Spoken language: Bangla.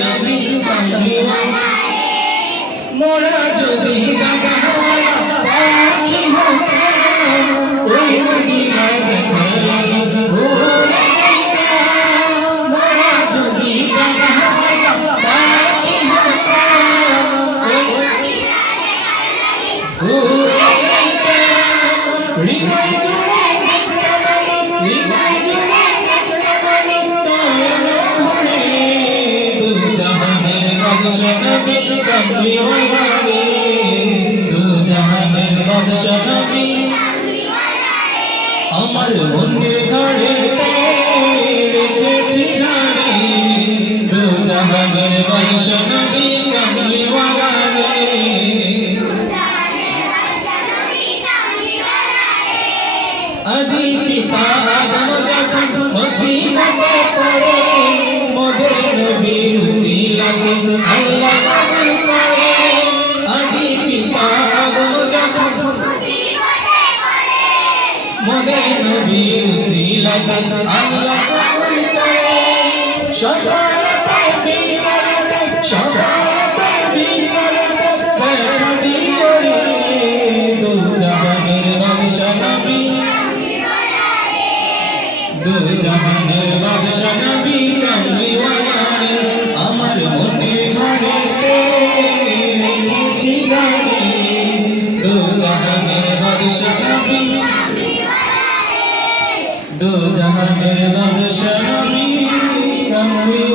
নবী মোরা যদি আমার মনের ঘরে রেখেছি জানি দু জাহানের উসিলাতে মোদের নবী উসিলাতে আল্লাহ সফলতা বিচারতে সফলতা বিচারতে বেপদি করে। দু জাহানের বাদশা নবী দু জাহানের বাদশা নবী কামলিওয়ালা রে আমার মনের ঘরেতে রেখেছি জানি। দু জাহানের বাদশা নবী জাহানের নবী কামলি